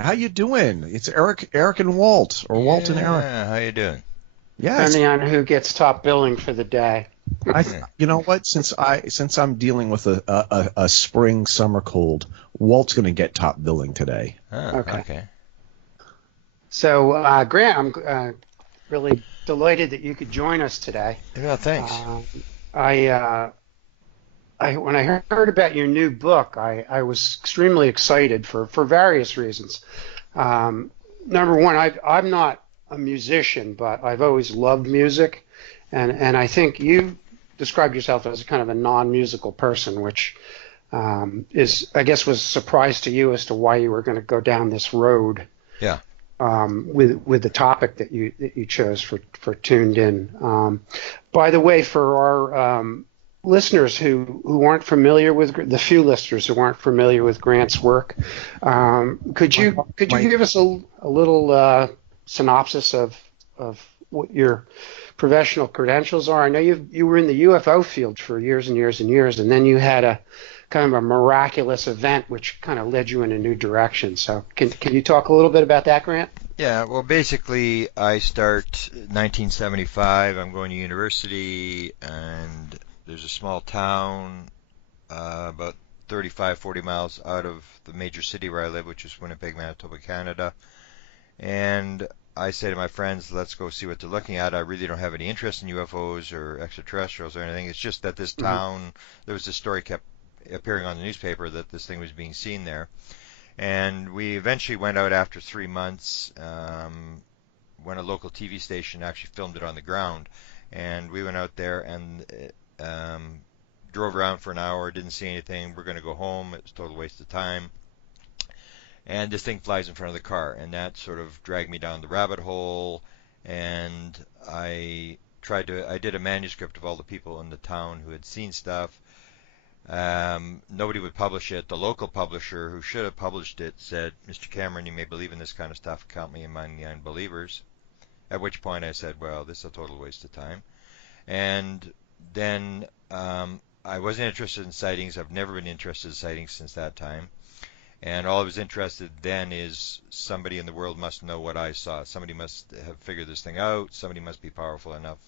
How you doing? It's Eric and Walt, or Walt and Eric. Yeah, how you doing? Yes, Depending on who gets top billing for the day. Yeah. you know what? Since I'm dealing with a spring summer cold, Walt's going to get top billing today. Oh, Okay. okay. So, Grant, I'm really delighted that you could join us today. Yeah, thanks. Um, I, when I heard about your new book, I was extremely excited for various reasons. Um, Number one, I'm not a musician, but I've always loved music, and I think you described yourself as kind of a non-musical person, which I guess, was a surprise to you as to why you were going to go down this road Yeah. with the topic that you chose for tuned in. By the way, for our listeners who aren't familiar with the few listeners who aren't familiar with Grant's work, could you give us a little synopsis of what your professional credentials are? I know you were in the UFO field for years and years and years, and then you had a kind of a miraculous event which kind of led you in a new direction. So can you talk a little bit about that, Grant? Yeah, well, basically, I start 1975. I'm going to university, and there's a small town about 35, 40 miles out of the major city where I live, which is Winnipeg, Manitoba, Canada. And I say to my friends, let's go see what they're looking at. I really don't have any interest in UFOs or extraterrestrials or anything. It's just that this town, there was this story kept appearing on the newspaper that this thing was being seen there. And we eventually went out after 3 months when a local TV station actually filmed it on the ground. And we went out there and drove around for an hour, didn't see anything. We're going to go home. It was a total waste of time. And this thing flies in front of the car, and that sort of dragged me down the rabbit hole. And I did a manuscript of all the people in the town who had seen stuff. Nobody would publish it. The local publisher who should have published it said, Mr. Cameron, you may believe in this kind of stuff. Count me among the unbelievers. At which point I said, well, this is a total waste of time. And then I wasn't interested in sightings. I've never been interested in sightings since that time. And all I was interested then is somebody in the world must know what I saw. Somebody must have figured this thing out. Somebody must be powerful enough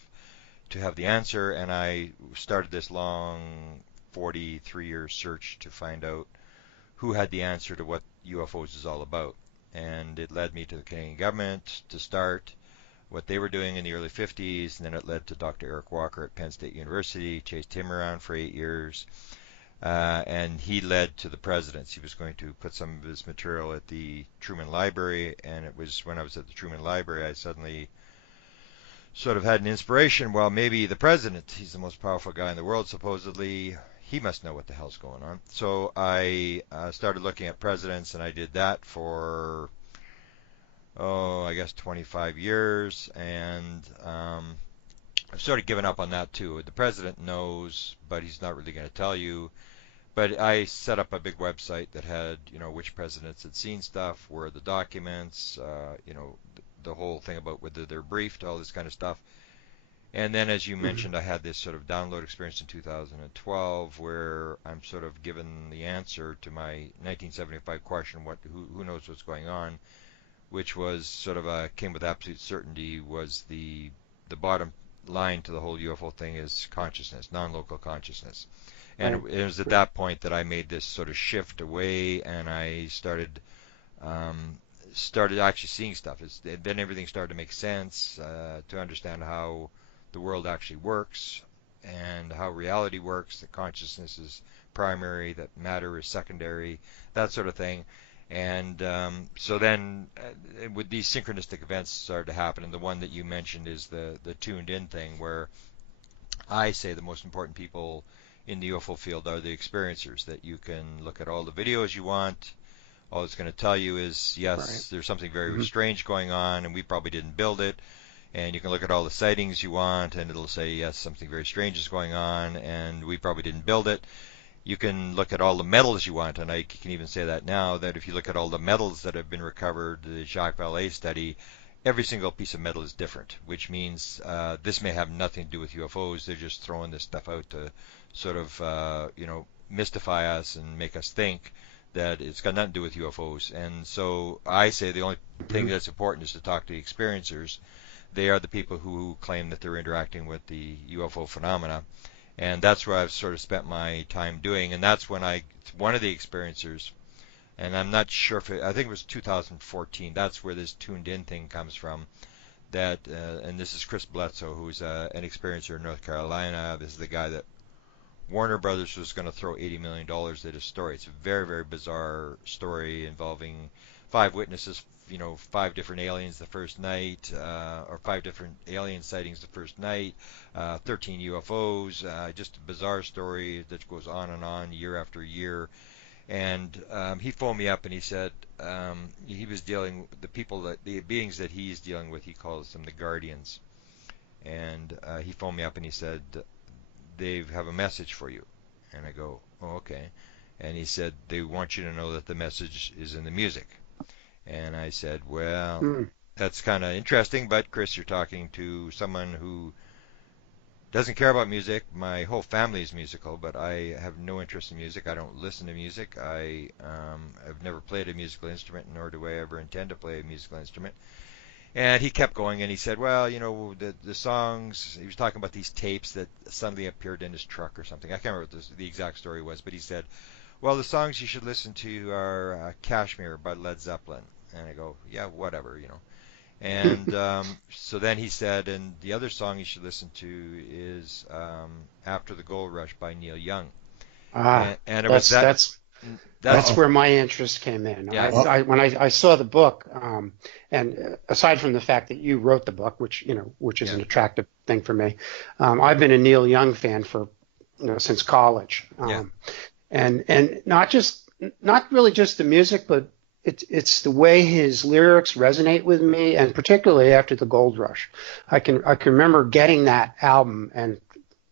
to have the answer. And I started this long 43-year search to find out who had the answer to what UFOs is all about. And it led me to the Canadian government to start what they were doing in the early 50s, and then it led to Dr. Eric Walker at Penn State University, chased him around for 8 years, and he led to the presidents. He was going to put some of his material at the Truman Library, and it was when I was at the Truman Library I suddenly sort of had an inspiration. Well, maybe the president, he's the most powerful guy in the world supposedly, he must know what the hell's going on. So I started looking at presidents, and I did that for I guess 25 years, and I've sort of given up on that too. The president knows, but he's not really going to tell you. But I set up a big website that had, which presidents had seen stuff, where are the documents, the whole thing about whether they're briefed, all this kind of stuff. And then, as you mentioned, I had this sort of download experience in 2012 where I'm sort of given the answer to my 1975 question, who knows what's going on, which was sort of came with absolute certainty, was the bottom line to the whole UFO thing is consciousness, non-local consciousness. And it was at that point that I made this sort of shift away, and I started actually seeing stuff. Then everything started to make sense, to understand how the world actually works and how reality works, that consciousness is primary, that matter is secondary, that sort of thing. And so then with these synchronistic events started to happen, and the one that you mentioned is the tuned in thing, where I say the most important people in the UFO field are the experiencers, that you can look at all the videos you want. All it's going to tell you is, yes, there's something very strange going on, and we probably didn't build it. And you can look at all the sightings you want, and it'll say, yes, something very strange is going on, and we probably didn't build it. You can look at all the metals you want, and I can even say that now, that if you look at all the metals that have been recovered, the Jacques Vallée study, every single piece of metal is different, which means this may have nothing to do with UFOs. They're just throwing this stuff out to sort of, mystify us and make us think that it's got nothing to do with UFOs. And so I say the only thing that's important is to talk to the experiencers. They are the people who claim that they're interacting with the UFO phenomena. And that's where I've sort of spent my time doing. And that's when one of the experiencers, and I'm not sure if I think it was 2014, that's where this tuned in thing comes from. That, and this is Chris Bledsoe, who's an experiencer in North Carolina. This is the guy that Warner Brothers was going to throw $80 million at his story. It's a very, very bizarre story involving 5 witnesses, 5 different aliens the first night, or 5 different alien sightings the first night, 13 UFOs, just a bizarre story that goes on year after year. And he phoned me up and he said he was dealing with the beings that he's dealing with. He calls them the Guardians. And he phoned me up and he said, they have a message for you. And I go, oh, okay. And he said, they want you to know that the message is in the music. And I said, well, that's kind of interesting, but Chris, you're talking to someone who doesn't care about music. My whole family is musical, but I have no interest in music. I don't listen to music. I have never played a musical instrument, nor do I ever intend to play a musical instrument. And he kept going, and he said, well, the songs, he was talking about these tapes that suddenly appeared in his truck or something. I can't remember what the exact story was, but he said, well, the songs you should listen to are Kashmir by Led Zeppelin. And I go, yeah, whatever. And so then he said, and the other song you should listen to is After the Gold Rush by Neil Young. And it was that's where my interest came in. Yeah. When I saw the book, and aside from the fact that you wrote the book, which is an attractive thing for me, I've been a Neil Young fan for since college, and not really just the music, but it's the way his lyrics resonate with me, and particularly after the Gold Rush. I can remember getting that album and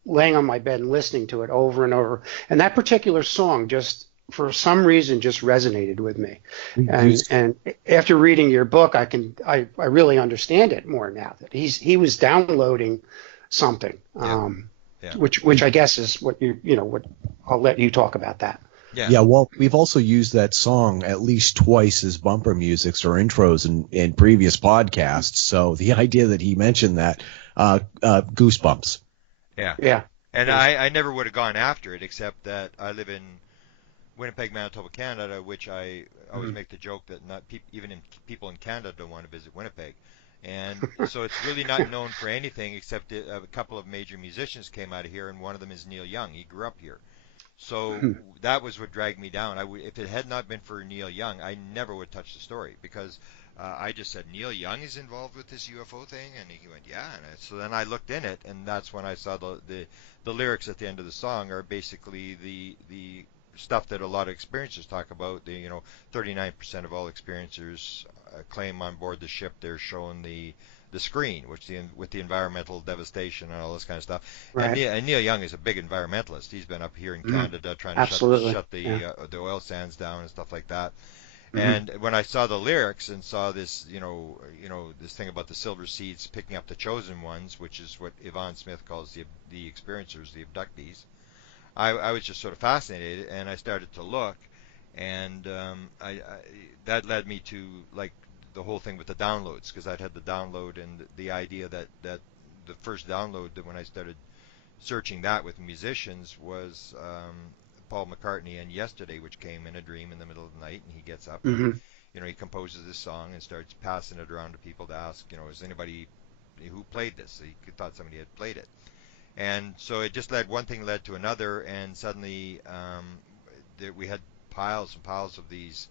laying on my bed and listening to it over and over, and that particular song just for some reason just resonated with me. And after reading your book, I really understand it more now that he was downloading something, which I guess is what what I'll let you talk about that. Yeah, well, we've also used that song at least twice as bumper musics or intros in previous podcasts. So the idea that he mentioned that, goosebumps. Yeah. And I never would have gone after it, except that I live in Winnipeg, Manitoba, Canada, which I always make the joke that people in Canada don't want to visit Winnipeg. And so it's really not known for anything except a couple of major musicians came out of here, and one of them is Neil Young. He grew up here. So that was what dragged me down. If it had not been for Neil Young, I never would touch the story, because I just said, Neil Young is involved with this UFO thing? And he went, yeah. And so then I looked in it, and that's when I saw the lyrics at the end of the song are basically the stuff that a lot of experiencers talk about. 39% of all experiencers claim on board the ship they're shown the screen, with the environmental devastation and all this kind of stuff. Right. And Neil Young is a big environmentalist. He's been up here in Canada trying to shut the oil sands down and stuff like that. And when I saw the lyrics and saw this, this thing about the silver seeds picking up the chosen ones, which is what Yvonne Smith calls the experiencers, the abductees, I was just sort of fascinated, and I started to look, and that led me to the whole thing with the downloads, because I'd had the download, and the idea that the first download that when I started searching that with musicians was Paul McCartney and Yesterday, which came in a dream in the middle of the night, and he gets up and he composes this song and starts passing it around to people to ask, is anybody who played this? He thought somebody had played it. And so it just one thing led to another, and suddenly we had piles and piles of these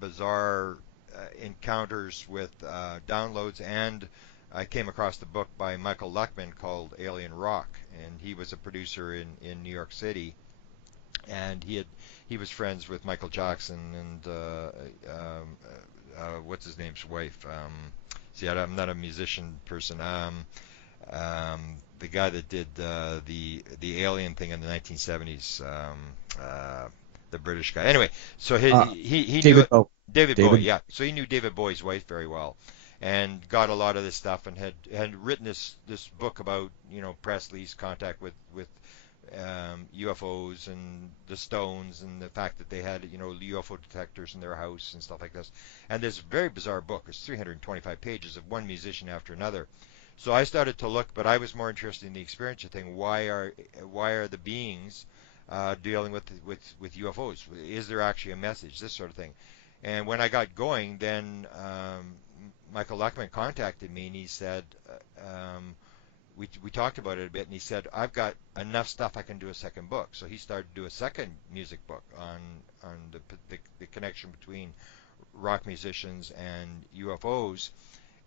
bizarre encounters with downloads, and I came across the book by Michael Luckman called Alien Rock, and he was a producer in New York City, and he was friends with Michael Jackson and what's his name's wife. I'm not a musician person. The guy that did the alien thing in the 1970s, the British guy. Anyway, so he knew David Bowie, yeah. So he knew David Bowie's wife very well, and got a lot of this stuff, and had written this book about Presley's contact with UFOs and the Stones and the fact that they had, UFO detectors in their house and stuff like this. And this very bizarre book is 325 pages of one musician after another. So I started to look, but I was more interested in the experiential thing. Why are the beings dealing with UFOs? Is there actually a message? This sort of thing. And when I got going, then Michael Luckman contacted me and he said, we talked about it a bit, and he said, I've got enough stuff I can do a second book. So he started to do a second music book on the connection between rock musicians and UFOs.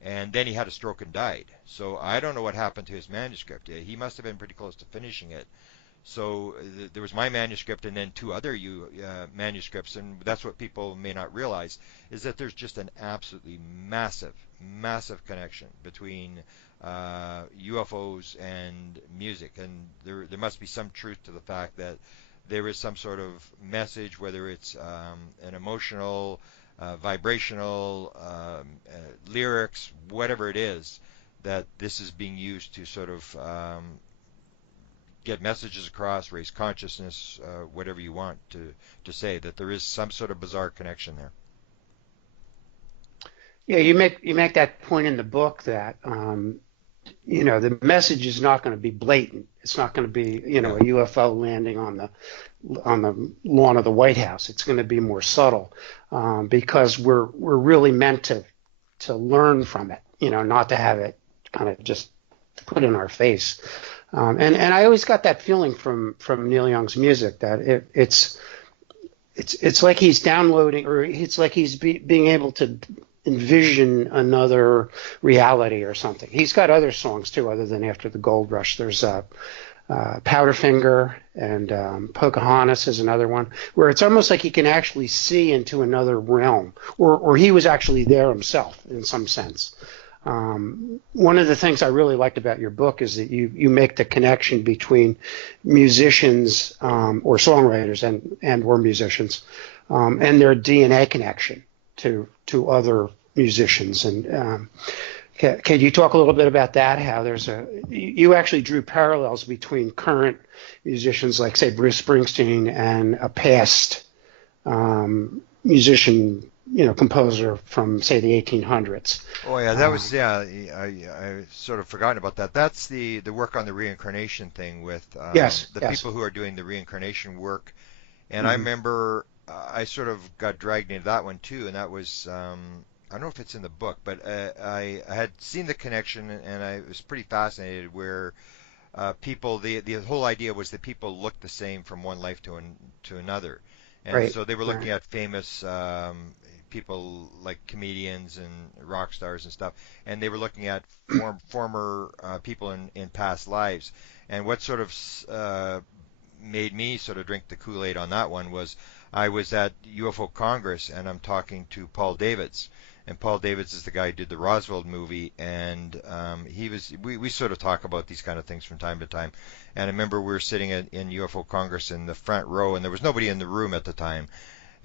And then he had a stroke and died. So I don't know what happened to his manuscript. He must have been pretty close to finishing it. So there was my manuscript and then two other manuscripts, and that's what people may not realize, is that there's just an absolutely massive, massive connection between UFOs and music, and there must be some truth to the fact that there is some sort of message, whether it's an emotional, vibrational, lyrics, whatever it is, that this is being used to sort of get messages across, raise consciousness, whatever you want to say, that there is some sort of bizarre connection there. Yeah, you make that point in the book that the message is not going to be blatant. It's not going to be a UFO landing on the lawn of the White House. It's going to be more subtle because we're really meant to learn from it. Not to have it kind of just put in our face. And I always got that feeling from Neil Young's music that it's like he's downloading, or it's like he's being able to envision another reality or something. He's got other songs too, other than After the Gold Rush. There's Powderfinger, and Pocahontas is another one, where it's almost like he can actually see into another realm, or he was actually there himself in some sense. One of the things I really liked about your book is that you make the connection between musicians or songwriters and or musicians and their DNA connection to other musicians. And can you talk a little bit about that? How you actually drew parallels between current musicians like, say, Bruce Springsteen and a past musician, composer from, say, the 1800s. Oh yeah, that was I sort of forgotten about that. That's the work on the reincarnation thing with people who are doing the reincarnation work. And I remember I sort of got dragged into that one too, and that was I don't know if it's in the book, but I had seen the connection, and I was pretty fascinated where people, the whole idea was that people looked the same from one life to another. And so they were looking at famous people like comedians and rock stars and stuff, and they were looking at former people in past lives. And what sort of made me sort of drink the Kool-Aid on that one was I was at UFO Congress, and I'm talking to Paul Davids. And Paul Davids is the guy who did the Roswell movie, and we sort of talk about these kind of things from time to time. And I remember we were sitting in UFO Congress in the front row, and there was nobody in the room at the time.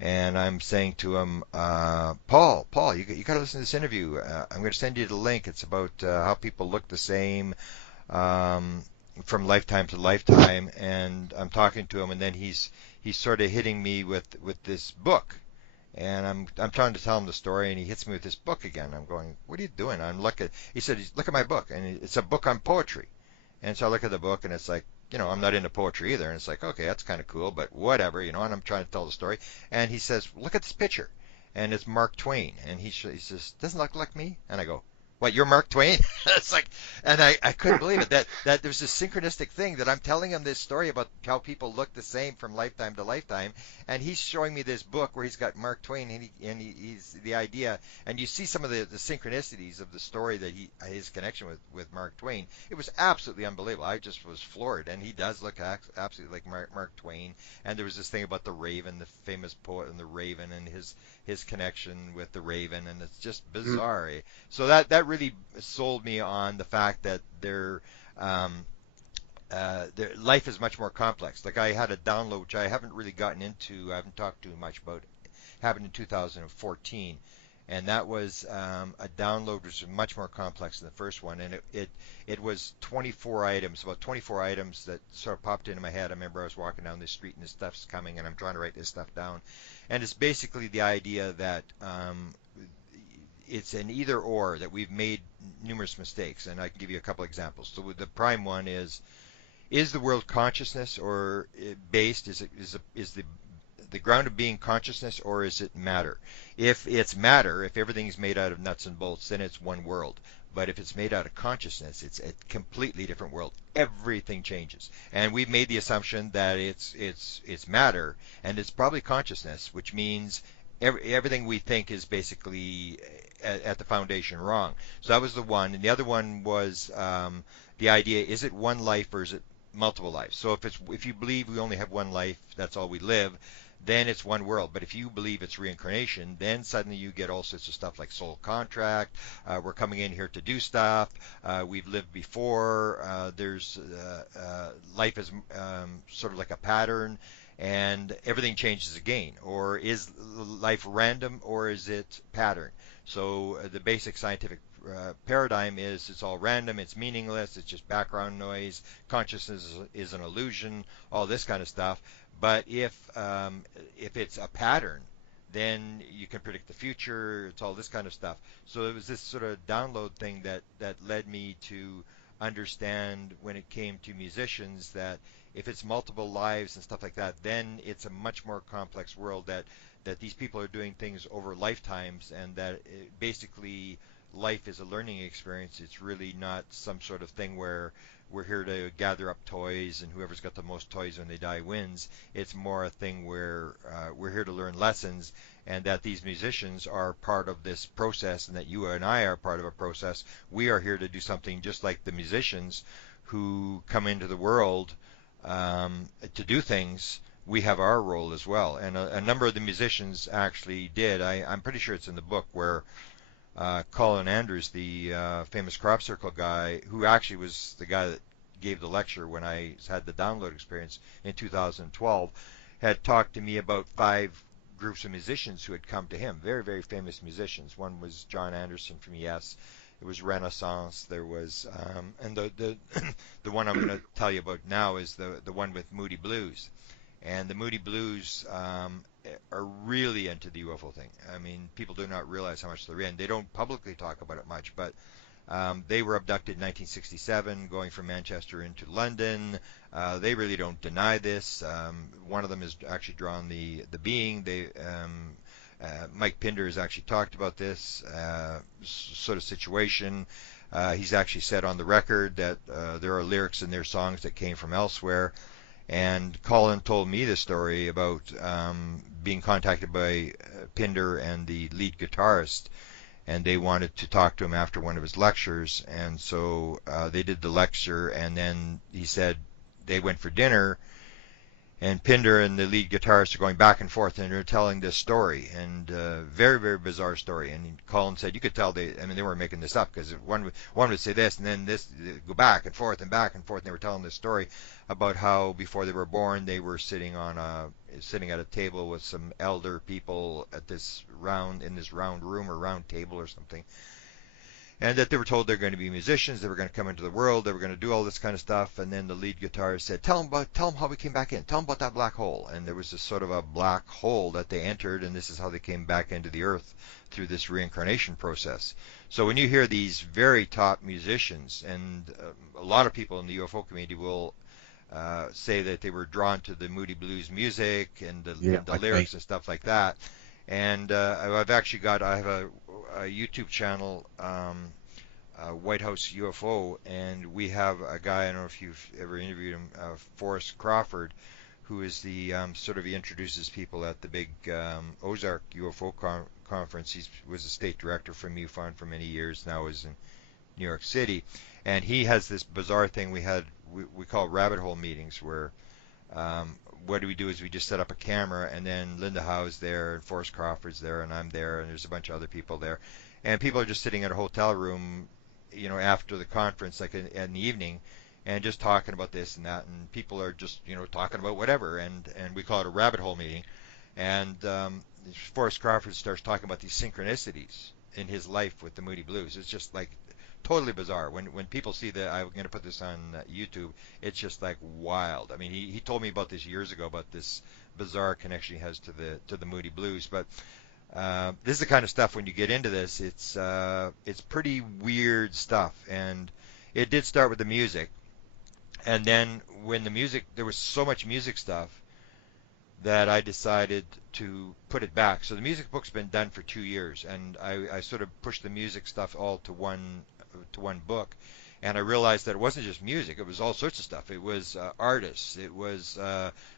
And I'm saying to him, Paul, you got to listen to this interview. I'm going to send you the link. It's about how people look the same from lifetime to lifetime. And I'm talking to him, and then he's sort of hitting me with this book. And I'm trying to tell him the story, and he hits me with this book again. I'm going, what are you doing? He said, look at my book, and it's a book on poetry. And so I look at the book, and it's like, I'm not into poetry either. And it's like, okay, that's kind of cool, but whatever, and I'm trying to tell the story. And he says, look at this picture. And it's Mark Twain. And he says, doesn't look like me? And I go, what, you're Mark Twain? It's like, and I couldn't believe it, that there's this synchronistic thing that I'm telling him this story about how people look the same from lifetime to lifetime, and he's showing me this book where he's got Mark Twain, and he's the idea, and you see some of the synchronicities of the story that his connection with Mark Twain. It was absolutely unbelievable. I just was floored, and he does look absolutely like Mark Twain. And there was this thing about the Raven, the famous poet, and the Raven, and his connection with the Raven, and it's just bizarre. So that really sold me on the fact that their life is much more complex. Like I had a download, which I haven't really gotten into, I haven't talked too much about, happened in 2014, and that was a download which was much more complex than the first one, and it was 24 items, about 24 items that sort of popped into my head. I remember I was walking down the street and this stuff's coming, and I'm trying to write this stuff down, and it's basically the idea that it's an either or, that we've made numerous mistakes, and I can give you a couple examples. So the prime one is the world consciousness or based? Is the ground of being consciousness, or is it matter? If it's matter, if everything is made out of nuts and bolts, then it's one world. But if it's made out of consciousness, it's a completely different world. Everything changes, and we've made the assumption that it's matter, and it's probably consciousness, which means everything we think is basically at the foundation wrong. So that was the one, and the other one was the idea: is it one life or is it multiple lives? So if you believe we only have one life, that's all we live, then it's one world. But if you believe it's reincarnation, then suddenly you get all sorts of stuff like soul contract. We're coming in here to do stuff. We've lived before. There's life is sort of like a pattern, and everything changes again. Or is life random, or is it pattern? So the basic scientific paradigm is it's all random, it's meaningless, it's just background noise, consciousness is an illusion, all this kind of stuff. But if it's a pattern, then you can predict the future. It's all this kind of stuff. So it was this sort of download thing that led me to understand, when it came to musicians, that if it's multiple lives and stuff like that, then it's a much more complex world, that these people are doing things over lifetimes, and that basically life is a learning experience. It's really not some sort of thing where we're here to gather up toys and whoever's got the most toys when they die wins. It's more a thing where we're here to learn lessons, and that these musicians are part of this process, and that you and I are part of a process. We are here to do something just like the musicians who come into the world to do things. We have our role as well, and a number of the musicians actually did. I'm pretty sure it's in the book where Colin Andrews, the famous crop circle guy, who actually was the guy that gave the lecture when I had the download experience in 2012, had talked to me about 5 groups of musicians who had come to him, very, very famous musicians. One was John Anderson from Yes. It was Renaissance. There was, and the the one I'm going to tell you about now is the one with Moody Blues. And the Moody Blues are really into the UFO thing. I mean, people do not realize how much they're in. They don't publicly talk about it much, but they were abducted in 1967, going from Manchester into London. They really don't deny this. One of them has actually drawn the being. Mike Pinder has actually talked about this sort of situation. He's actually said on the record that there are lyrics in their songs that came from elsewhere. And Colin told me the story about being contacted by Pinder and the lead guitarist, and they wanted to talk to him after one of his lectures. And so they did the lecture, and then he said they went for dinner, and Pinder and the lead guitarist are going back and forth, and they're telling this story, and very, very bizarre story. And Colin said you could tell they weren't making this up, because one would say this, and then this, go back and forth and back and forth, and they were telling this story about how before they were born they were sitting at a table with some elder people in this round room or round table or something, and that they were told they're going to be musicians, they were going to come into the world, they were going to do all this kind of stuff. And then the lead guitarist said, tell them how we came back in, tell them about that black hole. And there was this sort of a black hole that they entered, and this is how they came back into the earth through this reincarnation process. So when you hear these very top musicians, and a lot of people in the UFO community will say that they were drawn to the Moody Blues music and the lyrics and stuff like that. And I have a YouTube channel, Whitehouse UFO, and we have a guy, I don't know if you've ever interviewed him, Forrest Crawford, who is the he introduces people at the big Ozark UFO conference. He was a state director for MUFON for many years, now is in New York City, and he has this bizarre thing we call rabbit hole meetings, where what we do is we just set up a camera, and then Linda Howe's there, and Forrest Crawford's there, and I'm there, and there's a bunch of other people there, and people are just sitting in a hotel room, after the conference, like in the evening, and just talking about this and that, and people are just talking about whatever, and we call it a rabbit hole meeting. And Forrest Crawford starts talking about these synchronicities in his life with the Moody Blues. It's just like totally bizarre. When people see that, I'm going to put this on YouTube, it's just like wild. I mean, he told me about this years ago, about this bizarre connection he has to the Moody Blues. But this is the kind of stuff, when you get into this, it's pretty weird stuff. And it did start with the music, and then when there was so much music stuff that I decided to put it back. So the music book's been done for 2 years, and I sort of pushed the music stuff all to one book. And I realized that it wasn't just music; it was all sorts of stuff. It was artists, it was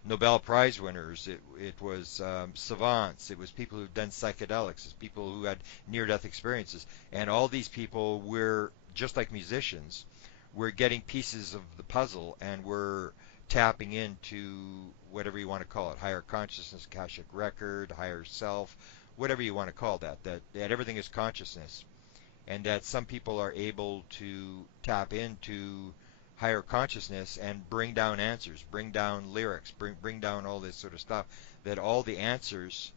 Nobel Prize winners, it was savants, it was people who've done psychedelics, it's people who had near-death experiences, and all these people were just like musicians. We're getting pieces of the puzzle, and we're tapping into whatever you want to call it, higher consciousness, Akashic record, higher self, whatever you want to call that everything is consciousness, and that some people are able to tap into higher consciousness and bring down answers, bring down lyrics, bring down all this sort of stuff, that all the answers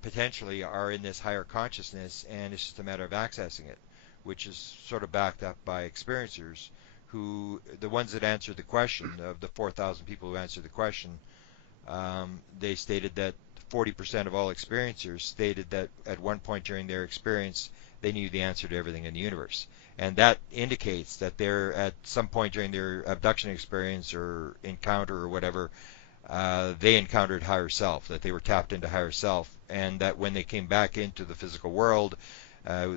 potentially are in this higher consciousness, and it's just a matter of accessing it, which is sort of backed up by experiencers, who, the ones that answered the question, of the 4,000 people who answered the question, they stated that 40% of all experiencers stated that at one point during their experience they knew the answer to everything in the universe. And that indicates that they're, at some point during their abduction experience or encounter or whatever, they encountered higher self, that they were tapped into higher self, and that when they came back into the physical world,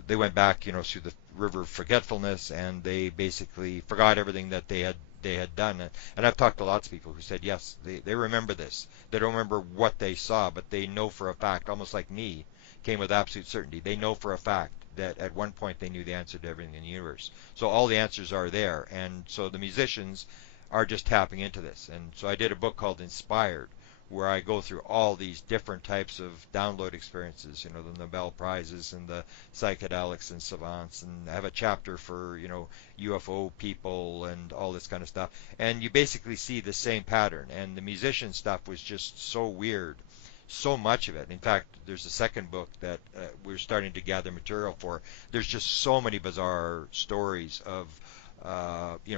they went back, through the river of forgetfulness, and they basically forgot everything that they had done. And I've talked to lots of people who said, yes, they remember this. They don't remember what they saw, but they know for a fact, almost like me, came with absolute certainty. They know for a fact that at one point they knew the answer to everything in the universe. So all the answers are there, and so the musicians are just tapping into this. And so I did a book called Inspired, where I go through all these different types of download experiences, the Nobel Prizes and the psychedelics and savants, and I have a chapter for, UFO people and all this kind of stuff. And you basically see the same pattern, and the musician stuff was just so weird, so much of it. In fact, there's a second book that we're starting to gather material for. There's just so many bizarre stories of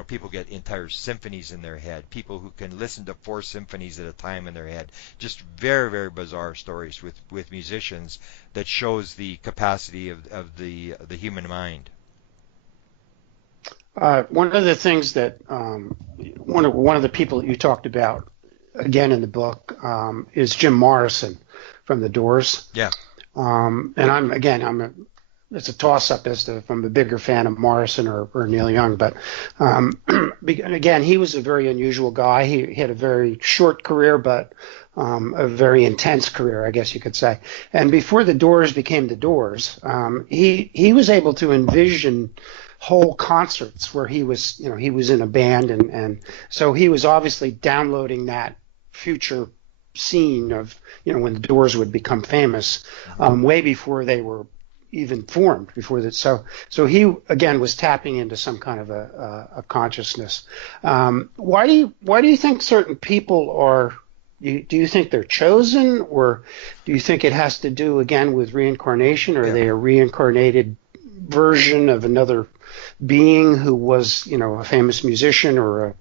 people get entire symphonies in their head. People who can listen to 4 symphonies at a time in their head. Just very, very bizarre stories with musicians that shows the capacity of the human mind. One of the things that one of the people that you talked about again in the book is Jim Morrison from the Doors. Yeah. And it's a toss-up as to if I'm a bigger fan of Morrison or Neil Young, but again, he was a very unusual guy. He had a very short career, but a very intense career, I guess you could say. And before the Doors became the Doors, he was able to envision whole concerts where he was in a band, and so he was obviously downloading that future scene of when the Doors would become famous, way before they were even formed, before that. So he again was tapping into some kind of a consciousness. Why do you think certain people are? Do you think they're chosen, or do you think it has to do again with reincarnation? Or are they a reincarnated version of another being who was a famous musician or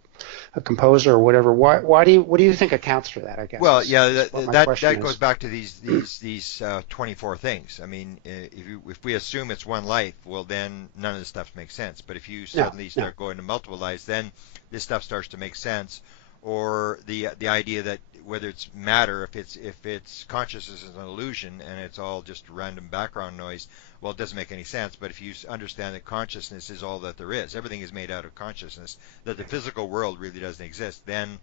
a composer or whatever? What do you think accounts for that, I guess? Well, yeah, that goes back to these 24 things. I mean, if we assume it's one life, well, then none of this stuff makes sense. But if you suddenly start going to multiple lives, then this stuff starts to make sense. Or the idea that whether it's matter, if it's consciousness is an illusion and it's all just random background noise, well, it doesn't make any sense. But if you understand that consciousness is all that there is, everything is made out of consciousness, that the physical world really doesn't exist, then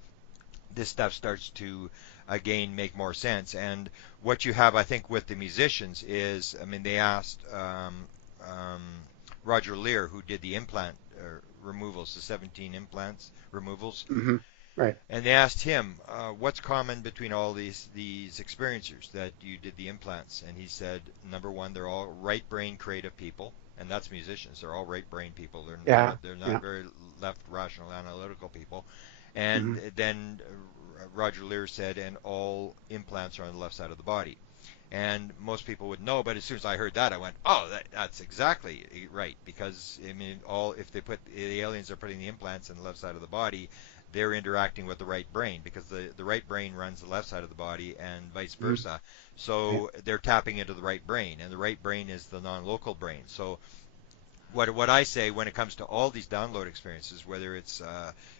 this stuff starts to again make more sense. And what you have, I think, with the musicians is, I mean, they asked Roger Lear, who did the implant removals, the 17 implants removals. Mm-hmm. Right. And they asked him, what's common between all these experiencers that you did the implants? And he said, number one, they're all right brain creative people, and that's musicians. They're all right brain people. They're not very left rational analytical people. And then Roger Lear said, and all implants are on the left side of the body. And most people would know, but as soon as I heard that, I went, "Oh, that's exactly right." Because I mean, if the aliens are putting the implants in the left side of the body, they're interacting with the right brain because the right brain runs the left side of the body and vice versa. So they're tapping into the right brain, and the right brain is the non-local brain. So what I say when it comes to all these download experiences, whether it's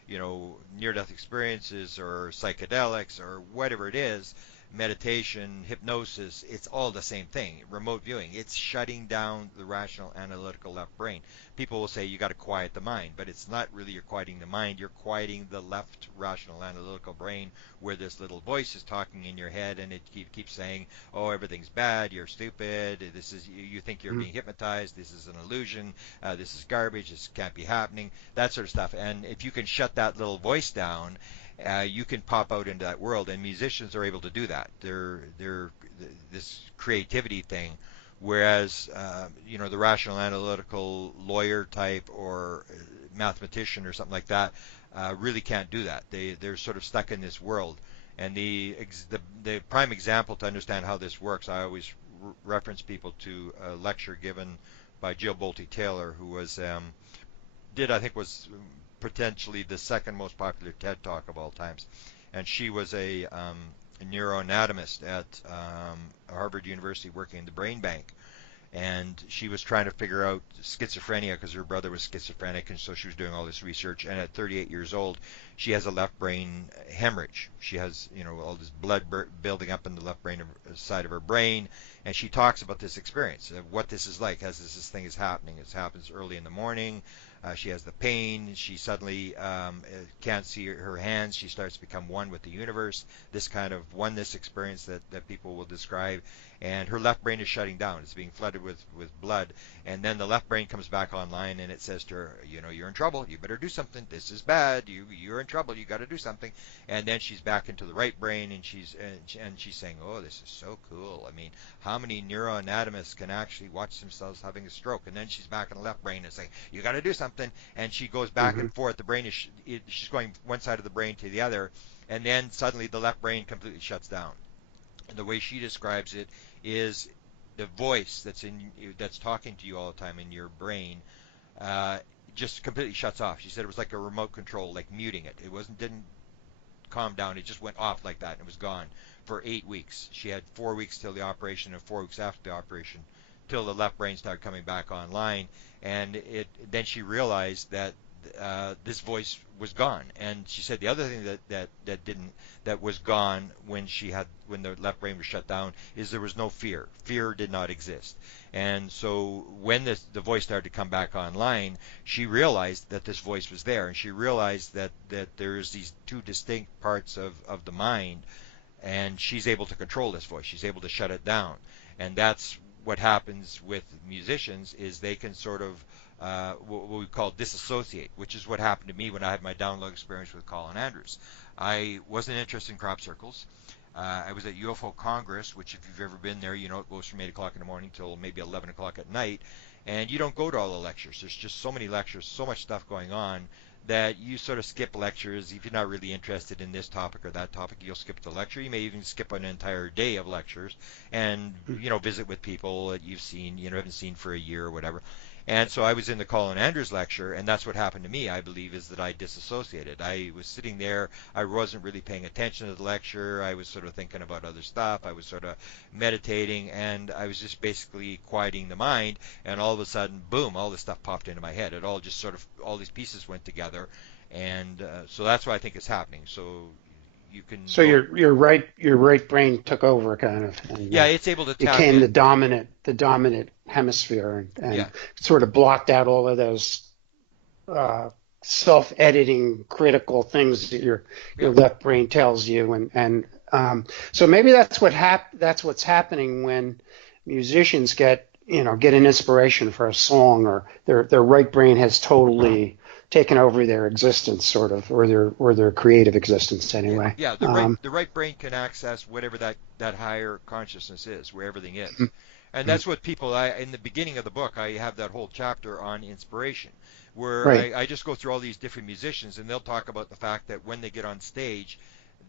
near-death experiences or psychedelics or whatever it is, meditation, hypnosis, it's all the same thing. Remote viewing, it's shutting down the rational analytical left brain. People will say you got to quiet the mind, but it's not really you're quieting the mind, you're quieting the left rational analytical brain where this little voice is talking in your head and it keeps saying, "Oh, everything's bad, you're stupid, you think you're being hypnotized, this is an illusion, this is garbage, this can't be happening," that sort of stuff. And if you can shut that little voice down, you can pop out into that world, and musicians are able to do that. They're this creativity thing, whereas the rational analytical lawyer type or mathematician or something like that really can't do that. They're sort of stuck in this world. And the prime example to understand how this works, I always reference people to a lecture given by Jill Bolte Taylor, who was potentially the second most popular TED Talk of all times. And she was a neuroanatomist at Harvard University working in the brain bank. And she was trying to figure out schizophrenia because her brother was schizophrenic, and so she was doing all this research. And at 38 years old, she has a left brain hemorrhage. She has, all this blood building up in the left brain side of her brain. And she talks about this experience of what this is like as this thing is happening. It happens early in the morning. She has the pain. She suddenly can't see her hands. She starts to become one with the universe. This kind of oneness experience that people will describe. And her left brain is shutting down. It's being flooded with blood. And then the left brain comes back online, and it says to her, "You're in trouble. You better do something. This is bad. You're in trouble. You got to do something." And then she's back into the right brain, and she's saying, "Oh, this is so cool. I mean, how many neuroanatomists can actually watch themselves having a stroke?" And then she's back in the left brain and saying, "You got to do something." And she goes back and forth. The brain she's going one side of the brain to the other, and then suddenly the left brain completely shuts down. And the way she describes it is the voice that's talking to you all the time in your brain just completely shuts off. She said it was like a remote control, like muting it. It didn't calm down. It just went off like that and it was gone for 8 weeks. She had 4 weeks till the operation and 4 weeks after the operation till the left brain started coming back online. And then she realized that this voice was gone. And she said the other thing that was gone when the left brain was shut down is there was no fear. Fear did not exist. And so when the voice started to come back online, she realized that this voice was there, and she realized that there's these two distinct parts of the mind, and she's able to control this voice. She's able to shut it down. And that's what happens with musicians, is they can sort of what we call disassociate, which is what happened to me when I had my download experience with Colin Andrews. I wasn't interested in crop circles. I was at UFO Congress, which if you've ever been there, it goes from 8 o'clock in the morning till maybe 11 o'clock at night. And you don't go to all the lectures. There's just so many lectures, so much stuff going on, that you sort of skip lectures. If you're not really interested in this topic or that topic, you'll skip the lecture. You may even skip an entire day of lectures and, visit with people that you've seen, haven't seen for a year or whatever. And so I was in the Colin Andrews lecture, and that's what happened to me, I believe, is that I disassociated. I was sitting there. I wasn't really paying attention to the lecture. I was sort of thinking about other stuff. I was sort of meditating, and I was just basically quieting the mind. And all of a sudden, boom, all this stuff popped into my head. It all just sort of, all these pieces went together. And so that's what I think is happening. So you can. So your right brain took over, kind of. And, yeah, it's able to tap became in. the dominant hemisphere, and sort of blocked out all of those self-editing, critical things that your left brain tells you, and so maybe that's what's happening when musicians get an inspiration for a song, or their right brain has totally taken over their existence, sort of, or their creative existence anyway. Yeah, the right brain can access whatever that higher consciousness is, where everything is. And that's what people, in the beginning of the book, I have that whole chapter on inspiration, where I just go through all these different musicians, and they'll talk about the fact that when they get on stage,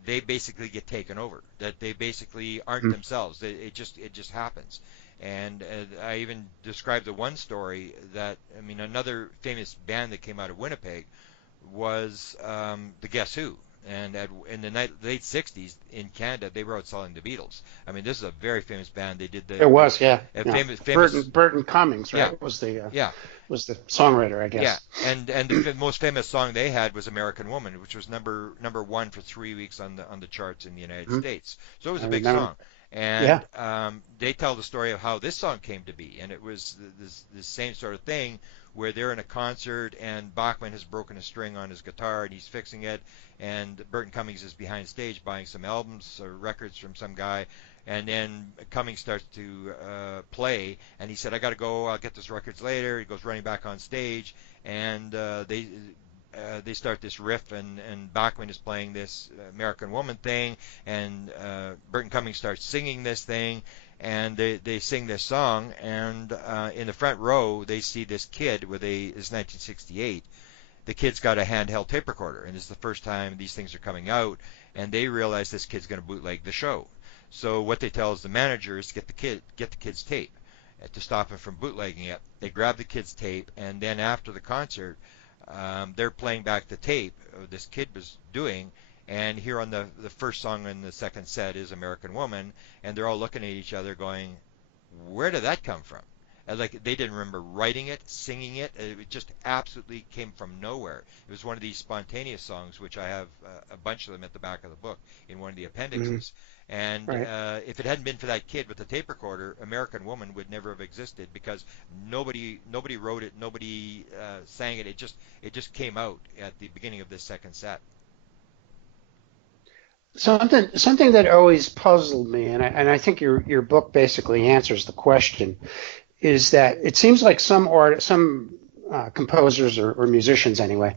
they basically get taken over. That they basically aren't themselves. It just happens. And I even described the one story that, I mean, another famous band that came out of Winnipeg was the Guess Who. And in the late 60s in Canada, they were outselling the Beatles. I mean, this is a very famous band. They did the. It was, yeah. Famous. Burton Cummings, right? Yeah. Was the Yeah. was the songwriter, I guess. Yeah, and the most famous song they had was "American Woman," which was number one for 3 weeks on the charts in the United States. So it was a big song. And they tell the story of how this song came to be, and it was this same sort of thing where they're in a concert and Bachman has broken a string on his guitar and he's fixing it, and Burton Cummings is behind stage buying some albums or records from some guy, and then Cummings starts to play, and he said, "I got to go. I'll get those records later." He goes running back on stage, and they start this riff, and Bachman is playing this American Woman thing, and Burton Cummings starts singing this thing, and they sing this song, and in the front row they see this kid it's 1968. The kid's got a handheld tape recorder, and this is the first time these things are coming out, and they realize this kid's going to bootleg the show. So what they tell is the manager is to get the kid's tape to stop him from bootlegging it. They grab the kid's tape, and then after the concert, they're playing back the tape this kid was doing, and here on the first song in the second set is American Woman, and they're all looking at each other going, where did that come from? And like, they didn't remember writing it, singing it. It just absolutely came from nowhere. It was one of these spontaneous songs, which I have a bunch of them at the back of the book in one of the appendixes. And if it hadn't been for that kid with the tape recorder, American Woman would never have existed, because nobody wrote it, nobody sang it. It just came out at the beginning of this second set. Something that always puzzled me, and I think your book basically answers the question, is that it seems like some composers or musicians anyway,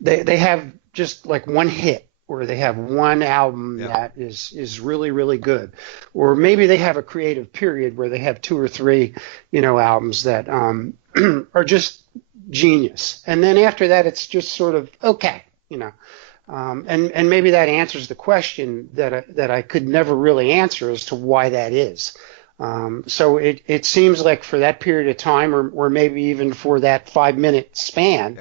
they have just like one hit, or they have one album that is really, really good, or maybe they have a creative period where they have 2 or 3 albums that are just genius, and then after that it's just sort of okay, and maybe that answers the question that I could never really answer as to why that is. So it seems like for that period of time, or maybe even for that 5-minute span,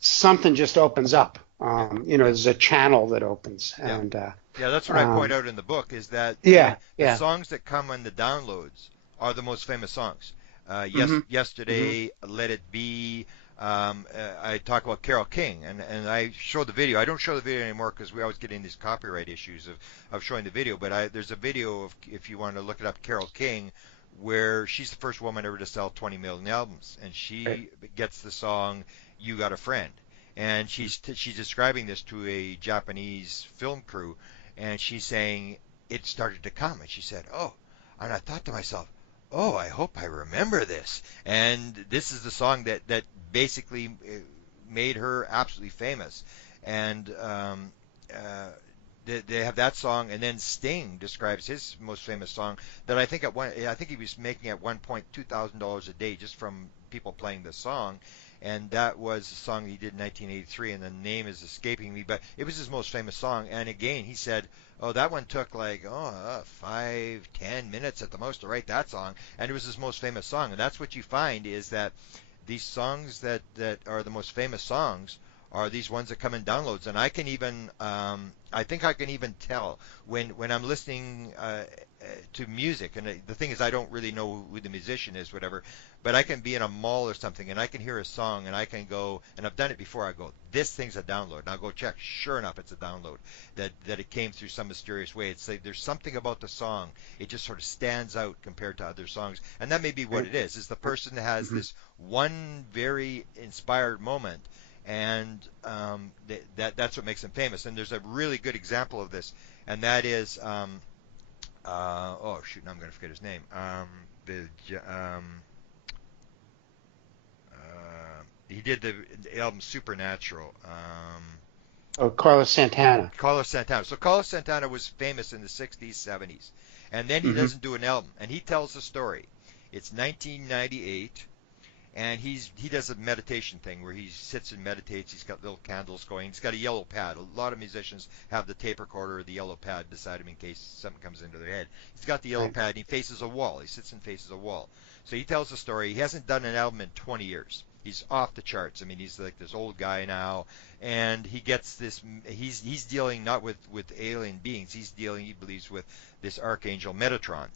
something just opens up. There's a channel that opens. And that's what I point out in the book, is that the songs that come on the downloads are the most famous songs. Yesterday, Let It Be. I talk about Carole King, and I show the video. I don't show the video anymore because we always get in these copyright issues of showing the video, but there's a video of, if you want to look it up, Carole King, where she's the first woman ever to sell 20 million albums, and she gets the song You Got a Friend, and she's describing this to a Japanese film crew, and she's saying it started to come, and she said, oh, and I thought to myself, oh, I hope I remember this. And this is the song that basically made her absolutely famous. And they have that song, and then Sting describes his most famous song that I think he was making at one point $2,000 a day just from people playing this song. And that was a song he did in 1983, and the name is escaping me, but it was his most famous song. And again, he said, oh, that one took 5-10 minutes at the most to write that song, and it was his most famous song. And that's what you find, is that these songs that are the most famous songs are these ones that come in downloads. And I can even, I think I can even tell when I'm listening to music, and the thing is, I don't really know who the musician is, whatever, but I can be in a mall or something, and I can hear a song, and I can go, and I've done it before, I go, this thing's a download, and I'll go check. Sure enough, it's a download, that it came through some mysterious way. It's like there's something about the song, it just sort of stands out compared to other songs, and that may be what it is the person that has this one very inspired moment, and that's what makes them famous. And there's a really good example of this, and that is, oh shoot, now I'm going to forget his name. He did the album Supernatural. Carlos Santana. Carlos Santana. So Carlos Santana was famous in the 60s, 70s. And then he doesn't do an album. And he tells the story. It's 1998. and he does a meditation thing where he sits and meditates. He's got little candles going. He's got a yellow pad. A lot of musicians have the tape recorder or the yellow pad beside him in case something comes into their head. He's got the yellow pad, and he faces a wall. He sits and faces a wall. So he tells the story. He hasn't done an album in 20 years. He's off the charts. I mean, he's like this old guy now, and he gets this. He's dealing not with alien beings. He's dealing, he believes, with this archangel Metatron.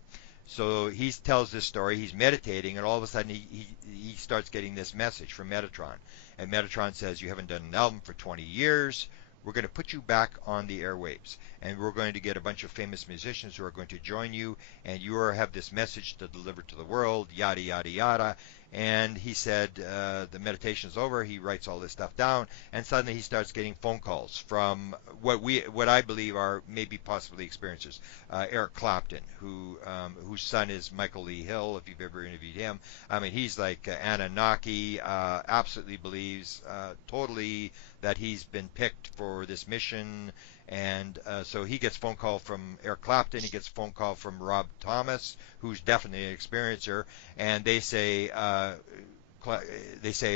So he tells this story. He's meditating, and all of a sudden he starts getting this message from Metatron. And Metatron says, "You haven't done an album for 20 years. We're going to put you back on the airwaves, and we're going to get a bunch of famous musicians who are going to join you, and you have this message to deliver to the world, yada, yada, yada." And he said the meditation's over. He writes all this stuff down, and suddenly he starts getting phone calls from what I believe are maybe possibly experiencers. Eric Clapton, whose son is Michael Lee Hill, if you've ever interviewed him. I mean, he's like Anunnaki, absolutely believes totally that he's been picked for this mission. And so he gets phone call from Eric Clapton. He gets a phone call from Rob Thomas, who's definitely an experiencer. And they say,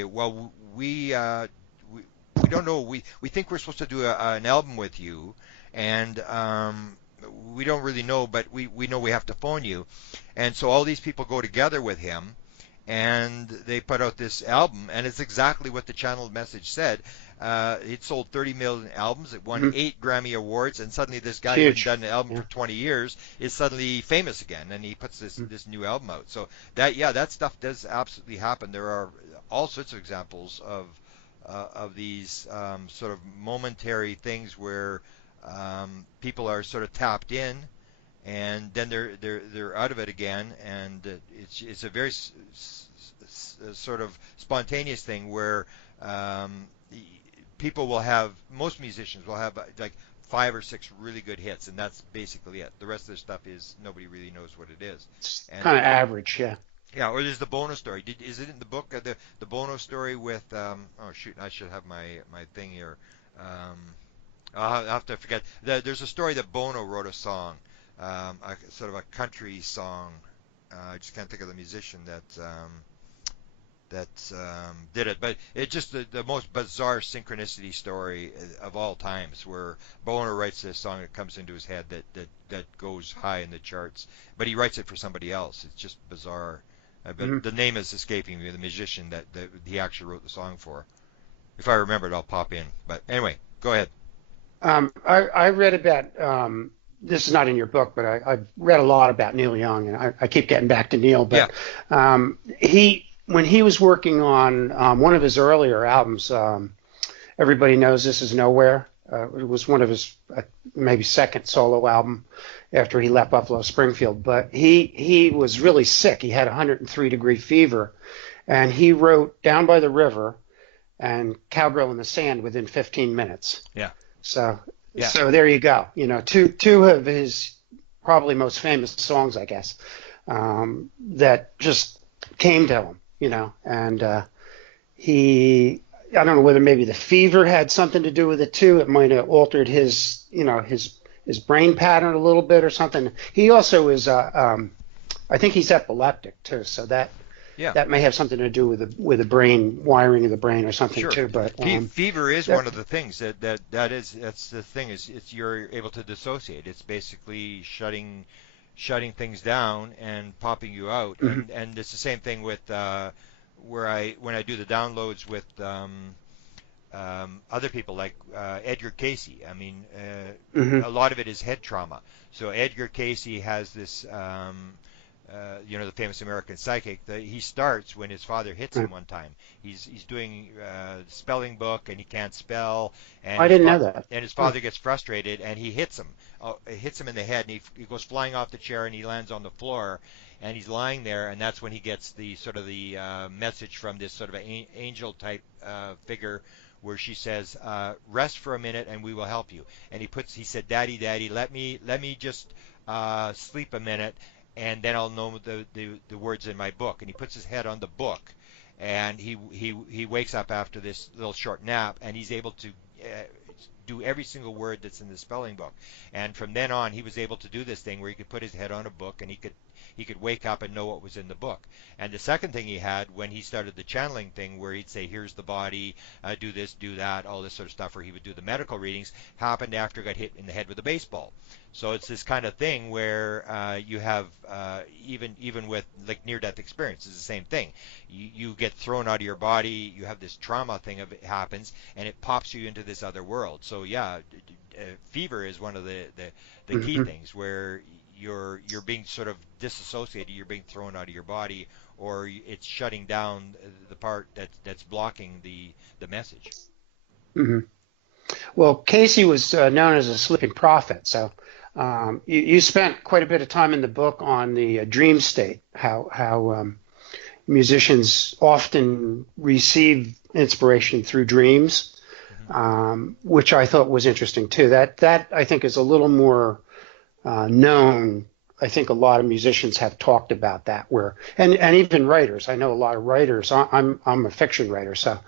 well, we don't know. We think we're supposed to do an album with you, and we don't really know, but we know we have to phone you. And so all these people go together with him, and they put out this album, and it's exactly what the channeled message said. It sold 30 million albums. It won 8 Grammy Awards, and suddenly this guy who's done an album for 20 years is suddenly famous again, and he puts this new album out. So that stuff does absolutely happen. There are all sorts of examples of these sort of momentary things where people are sort of tapped in, and then they're out of it again, and it's a very sort of spontaneous thing where people will have, most musicians will have like 5 or 6 really good hits, and that's basically it. The rest of their stuff is nobody really knows what it is. Kind of average, yeah. Yeah, or there's the Bono story. Is it in the book, the Bono story with oh shoot, I should have my thing here. I'll have to forget. There's a story that Bono wrote a song, sort of a country song. I just can't think of the musician that did it, but it's just the most bizarre synchronicity story of all times, where Bono writes this song that comes into his head that goes high in the charts, but he writes it for somebody else. It's just bizarre. But the name is escaping me, the musician that he actually wrote the song for. If I remember it, I'll pop in. But anyway, go ahead. I read about, this is not in your book, but I've read a lot about Neil Young, and I keep getting back to Neil. But when he was working on one of his earlier albums, Everybody Knows This Is Nowhere, it was one of his maybe second solo album after he left Buffalo Springfield. But he was really sick. He had 103-degree fever, and he wrote Down by the River and Cowgirl in the Sand within 15 minutes. Yeah. So there you go. You know, two of his probably most famous songs, I guess, that just came to him, you know, and I don't know whether maybe the fever had something to do with it too. It might have altered his brain pattern a little bit or something. He also is, I think he's epileptic too, so that may have something to do with the brain wiring of the brain or something too. But fever is one of the things that's the thing is you're able to dissociate. It's basically shutting things down and popping you out, and it's the same thing with when I do the downloads with other people like Edgar Cayce. I mean, a lot of it is head trauma. So Edgar Cayce has this. The famous American psychic, he starts when his father hits him one time. He's doing spelling book and he can't spell. And I didn't know that. And his father gets frustrated and he hits him. Hits him in the head, and he goes flying off the chair and he lands on the floor. And he's lying there, and that's when he gets the sort of the message from this sort of angel type figure, where she says, "Rest for a minute and we will help you." And he said, "Daddy, let me just sleep a minute, and then I'll know the words in my book." And he puts his head on the book, and he wakes up after this little short nap, and he's able to do every single word that's in the spelling book. And from then on, he was able to do this thing where he could put his head on a book, and he could wake up and know what was in the book. And the second thing he had when he started the channeling thing, where he'd say, here's the body, do this, do that, all this sort of stuff, or he would do the medical readings, happened after he got hit in the head with a baseball. So it's this kind of thing where you have even with like near-death experience, it's the same thing. You get thrown out of your body, you have this trauma thing of it happens, and it pops you into this other world. So yeah, fever is one of the key things where you're being sort of disassociated, you're being thrown out of your body, or it's shutting down the part that's blocking the message. Mm-hmm. Well, Casey was known as a sleeping prophet, so you spent quite a bit of time in the book on the dream state, how musicians often receive inspiration through dreams, which I thought was interesting too. That I think is a little more known. I think a lot of musicians have talked about that, and even writers. I know a lot of writers. I'm a fiction writer, so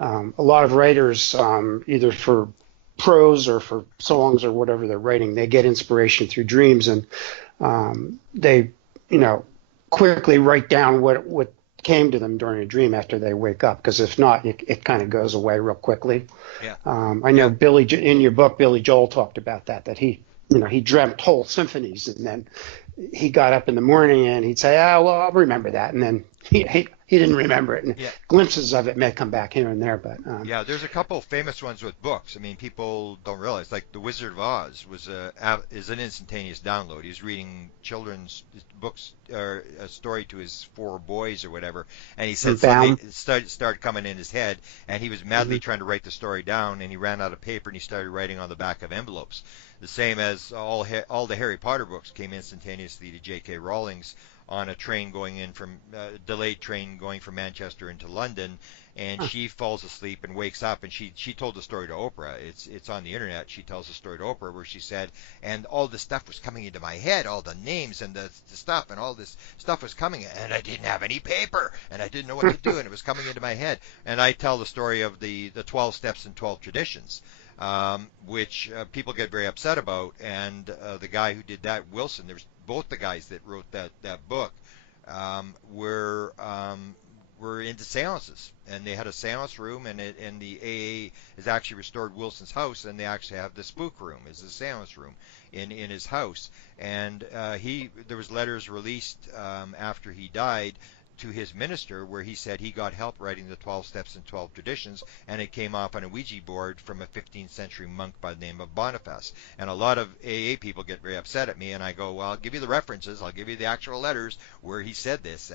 a lot of writers, either for prose or for songs or whatever they're writing, they get inspiration through dreams, and they, quickly write down what came to them during a dream after they wake up, because if not, it kind of goes away real quickly. Yeah. I know in your book, Billy Joel talked about that he dreamt whole symphonies, and then he got up in the morning and he'd say, well, I'll remember that. And then he didn't remember it. And glimpses of it may come back here and there. But there's a couple famous ones with books. I mean, people don't realize, like The Wizard of Oz is an instantaneous download. He's reading children's books or a story to his 4 boys or whatever. And he said something started coming in his head, and he was madly trying to write the story down, and he ran out of paper and he started writing on the back of envelopes. The same as all the Harry Potter books came instantaneously to J.K. Rowling's on a train going in from delayed train going from Manchester into London, and she falls asleep and wakes up, and she told the story to Oprah. It's on the internet. She tells the story to Oprah where she said, and all this stuff was coming into my head, all the names and the stuff, and all this stuff was coming, and I didn't have any paper, and I didn't know what to do, and it was coming into my head. And I tell the story of the 12 steps and 12 traditions. Which people get very upset about, and the guy who did that, Wilson, there's both the guys that wrote that book were into seances, and they had a seance room, and the AA has actually restored Wilson's house, and they actually have the spook room as a seance room in his house, and there was letters released after he died to his minister where he said he got help writing the 12 steps and 12 traditions, and it came off on a Ouija board from a 15th century monk by the name of Boniface. And a lot of AA people get very upset at me, and I go, well, I'll give you the references, I'll give you the actual letters where he said this.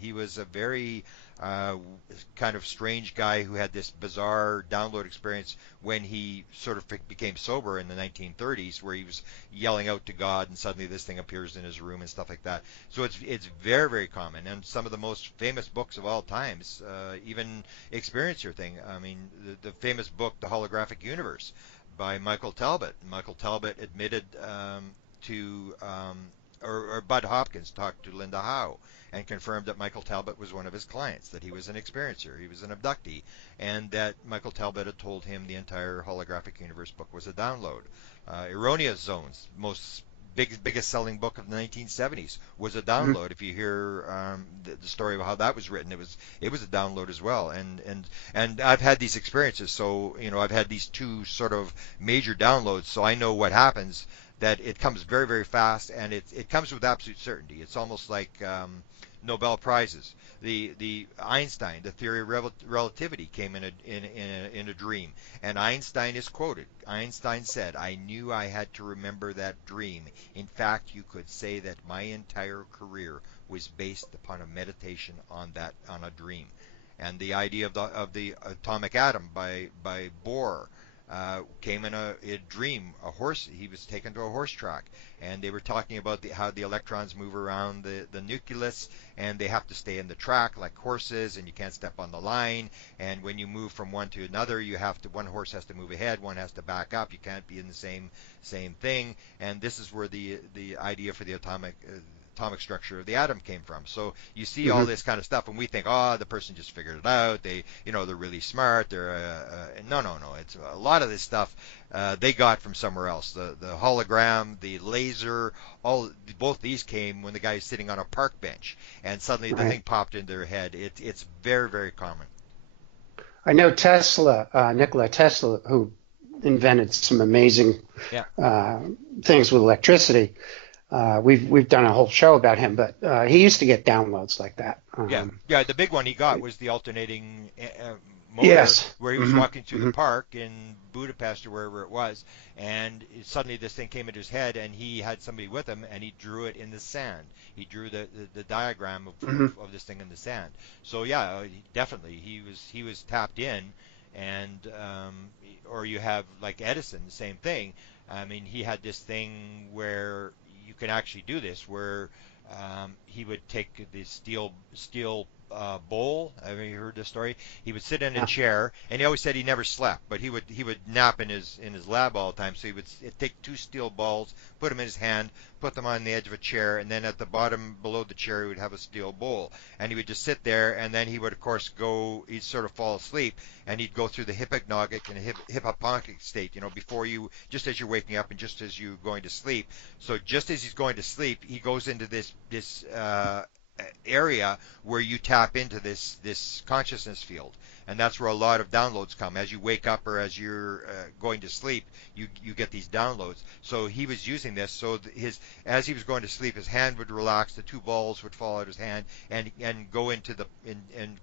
He was a very kind of strange guy who had this bizarre download experience when he sort of became sober in the 1930s, where he was yelling out to God, and suddenly this thing appears in his room and stuff like that. So it's very, very common, and some of the most famous books of all times even experience your thing. I mean, the famous book, The Holographic Universe, by Michael Talbot. Michael Talbot admitted or Bud Hopkins talked to Linda Howe and confirmed that Michael Talbot was one of his clients, that he was an experiencer, he was an abductee, and that Michael Talbot had told him the entire Holographic Universe book was a download. Erroneous Zones, biggest selling book of the 1970s, was a download. If you hear the story of how that was written, it was a download as well. And I've had these experiences, so I've had these 2 sort of major downloads, so I know what happens. That it comes very, very fast, and it comes with absolute certainty. It's almost like Nobel Prizes. The Einstein, the theory of relativity, came in a dream, and Einstein is quoted. Einstein said, "I knew I had to remember that dream. In fact, you could say that my entire career was based upon a meditation on a dream." And the idea of the atomic atom by Bohr. Came in a dream. He was taken to a horse track, and they were talking about how the electrons move around the nucleus, and they have to stay in the track like horses, and you can't step on the line. And when you move from one to another, one horse has to move ahead, one has to back up. You can't be in the same thing. And this is where the idea for the atomic atomic structure of the atom came from. So you see all Hmm. this kind of stuff, and we think, oh, the person just figured it out. They're really smart. No. It's a lot of this stuff they got from somewhere else. The hologram, the laser, both these came when the guy is sitting on a park bench, and suddenly the Right. thing popped into their head. It's very, very common. I know Tesla, Nikola Tesla, who invented some amazing Yeah. uh, things with electricity. We've done a whole show about him, but he used to get downloads like that. Yeah, yeah. The big one he got was the alternating motor, Yes. where he was Hmm. walking through the Hmm. park in Budapest or wherever it was, and suddenly this thing came into his head, and he had somebody with him, and he drew it in the sand. He drew the diagram Hmm. of this thing in the sand. So yeah, definitely he was tapped in, and or you have like Edison, the same thing. I mean, he had this thing where you can actually do this, where he would take the steel bowl. Have you heard this story? He would sit in a Yeah. chair, and he always said he never slept, but he would nap in his lab all the time. So he would take two steel balls, put them in his hand, put them on the edge of a chair, and then at the bottom below the chair he would have a steel bowl, and he would just sit there, and then he would of course he'd sort of fall asleep, and he'd go through the hypnagogic and hypoponic state, before just as you're waking up and just as you're going to sleep. So just as he's going to sleep, he goes into this area where you tap into this consciousness field, and that's where a lot of downloads come. As you wake up or as you're going to sleep, you get these downloads. So he was using this. So as he was going to sleep, his hand would relax, the two balls would fall out of his hand, and go into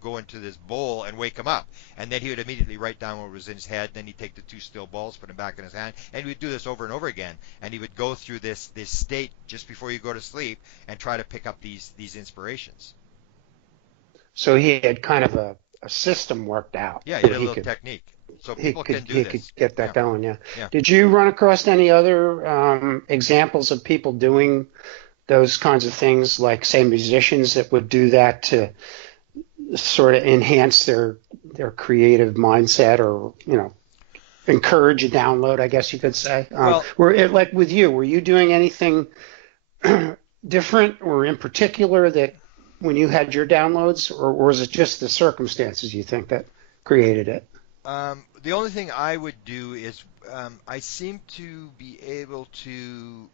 go into this bowl and wake him up. And then he would immediately write down what was in his head. Then he'd take the two steel balls, put them back in his hand, and he would do this over and over again. And he would go through this state just before you go to sleep and try to pick up these inspirations. So he had kind of a system worked out Yeah, he where had a little technique. So people can do he could this. get that Yeah, going. Yeah. yeah. Did you run across any other examples of people doing those kinds of things, like say musicians that would do that to sort of enhance their creative mindset, or encourage a download, I guess you could say. Well, Like with you, were you doing anything different or in particular that when you had your downloads, or was it just the circumstances you think that created it? the only thing I would do is I seem to be able to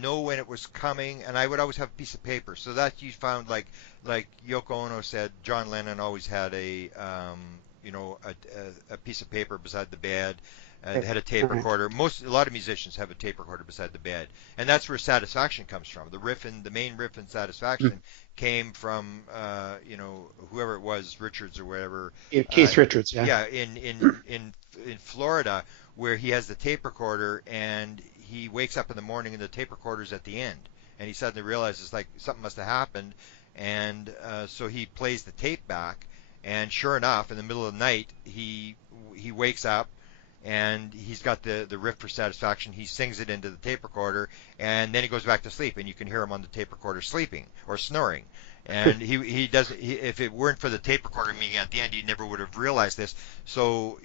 know when it was coming, and I would always have a piece of paper. So that you found, like Yoko Ono said, John Lennon always had a piece of paper beside the bed. It Okay. had a tape All right. recorder. A lot of musicians have a tape recorder beside the bed, and that's where satisfaction comes from. The main riff in Mm. satisfaction came from, whoever it was, Richards or whatever. Yeah, Uh, Keith Richards, yeah. yeah, in Florida, where he has the tape recorder, and he wakes up in the morning and the tape recorder's at the end, and he suddenly realizes like something must have happened, and so he plays the tape back, and sure enough, in the middle of the night, he wakes up, and he's got the riff for satisfaction. He sings it into the tape recorder, and then he goes back to sleep, and you can hear him on the tape recorder sleeping or snoring. And he does. If it weren't for the tape recorder meeting at the end, he never would have realized this. So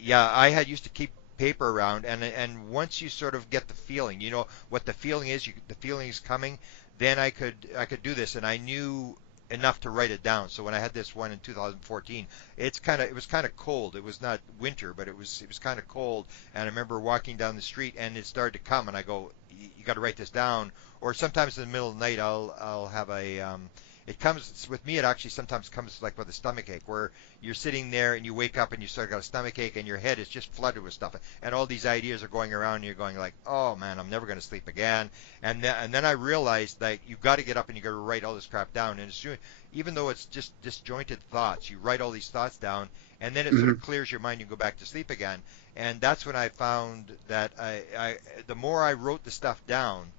yeah, I had used to keep paper around, and once you sort of get the feeling, you know what the feeling is, the feeling is coming, then I could do this, and I knew enough to write it down. So when I had this one in 2014, it was kind of cold. It was not winter, but it was kind of cold. And I remember walking down the street, and it started to come, and I go, you got to write this down. Or sometimes in the middle of the night, I'll have it comes with me. It actually sometimes comes like with a stomach ache, where you're sitting there and you wake up and you sort of got a stomach ache, and your head is just flooded with stuff, and all these ideas are going around, and you're going like, oh man, I'm never going to sleep again. And then I realized that you got to get up and you got to write all this crap down. And even though it's just disjointed thoughts, you write all these thoughts down, and then it sort Hmm. of clears your mind. You go back to sleep again. And that's when I found that the more I wrote the stuff down,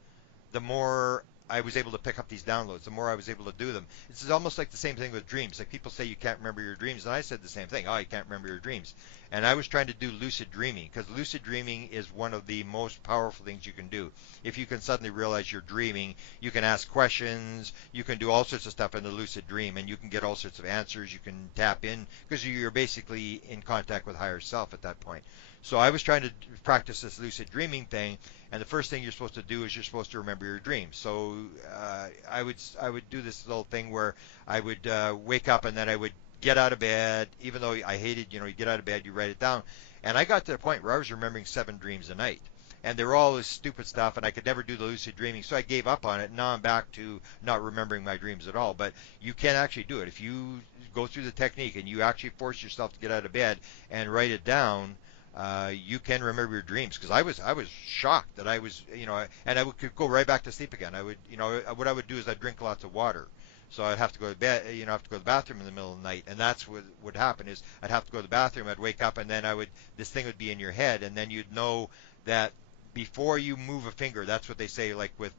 the more I was able to pick up these downloads, the more I was able to do them. It's almost like the same thing with dreams. Like people say you can't remember your dreams, and I said the same thing. Oh, you can't remember your dreams. And I was trying to do lucid dreaming, because lucid dreaming is one of the most powerful things you can do. If you can suddenly realize you're dreaming, you can ask questions, you can do all sorts of stuff in the lucid dream, and you can get all sorts of answers. You can tap in, because you're basically in contact with higher self at that point. So I was trying to practice this lucid dreaming thing, and the first thing you're supposed to do is you're supposed to remember your dreams. So I would do this little thing where I would wake up and then I would get out of bed, even though I hated, you get out of bed, you write it down, and I got to the point where I was remembering 7 dreams a night. And they were all this stupid stuff, and I could never do the lucid dreaming, so I gave up on it. Now I'm back to not remembering my dreams at all. But you can actually do it if you go through the technique and you actually force yourself to get out of bed and write it down. You can remember your dreams, because I was shocked that I was, and could go right back to sleep again. I would, what I would do is I'd drink lots of water. So I'd have to go to bed, have to go to the bathroom in the middle of the night, and that's what would happen is I'd have to go to the bathroom, I'd wake up, and then this thing would be in your head, and then you'd know that before you move a finger, that's what they say, like with